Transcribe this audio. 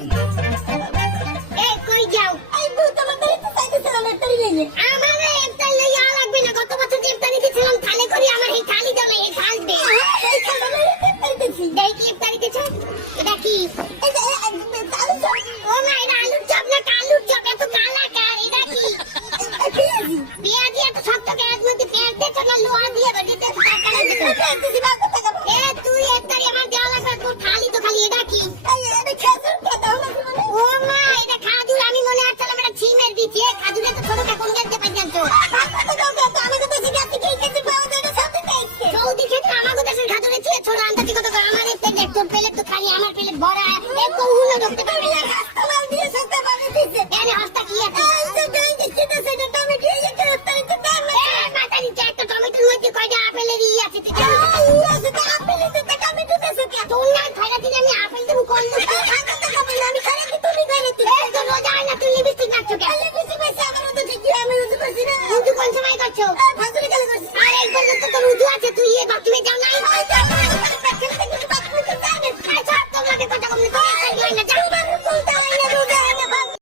এই কই যাও? এই ভূত আমাদের তো চাইতেছিলাম ইফতারি লইলে। আমারে ইফতারি লইয়া লাগবে না। গত বছর যে ইফতারি দিছিলাম থালে করে আমার এই থালি দাও না, এই থাল দে। এই থাল আমি ইফতারি দিছি। দেই কি ইফতারি দিছো? এটা কি? এই যে আলু চপ। ও না, এটা আলুর চপ না, কালুর চপ। এত কালা কার? এটা কি? পেঁয়াজি। পেঁয়াজি এত শক্ত পেঁয়াজ মধ্যে পেঁয়াজ দিয়ে চলা লোহা দিয়ে দিতে টাকা দিতে। পেঁয়াজ দিছি না কত টাকা? এ তুই ইফতারি আমার দেওয়া লাগবে, তোর থালি তো খালি। এটা কি? এই এটা খেজুর দাও না। ও মা, এটা খাজুর। আমি মনে আসছিলাম এটা ছিমের দিচ্ছে। খাজুরে তো ছোটটা কোন গাছে পাই জানতো? আমি তো দেশি গাছে কি খেতে পাওয়া যায় না, সবই খাইছে। সৌদি খেতে আমাদের দেশের খাজুরের চেয়ে ছোট। আন্দাজি কত করে? আমার প্লেট, তোর প্লেট তো খালি, আমার প্লেট ভরা। এক কৌগুলো ঢুকতে পারবে না। রাস্তা মাল দিয়ে সস্তা বানিয়ে দিচ্ছে। আরে হস্তা কি আছে? এই যে দেই দিচ্ছে তো সেটা টমেটো দিয়ে ইফতারি তো দাম না। এ মাথা নিচে একটা টমেটোর মধ্যে কয়টা আপেলের ই আছে? তুই আছে তো আপেলের তো টমেটো দেছে কে? তোর না খাইরা দিলে আমি আপেল দেবো কোন লোক? আমি খাইরা দি, তুমি খাইরা দি। এই তো রোজা হয় না, তুই লিপস্টিক মাখছো কেন? লিপস্টিক মাখছি আমার তো ঠিক আমি উজু করছি না। উজু কোন সময় করছো? ফাজরে কালে করছি। আরে এই পর্যন্ত তোর উজু আছে, তুই এই বাথরুমে যাও নাই? তোমাকে কথা বলতে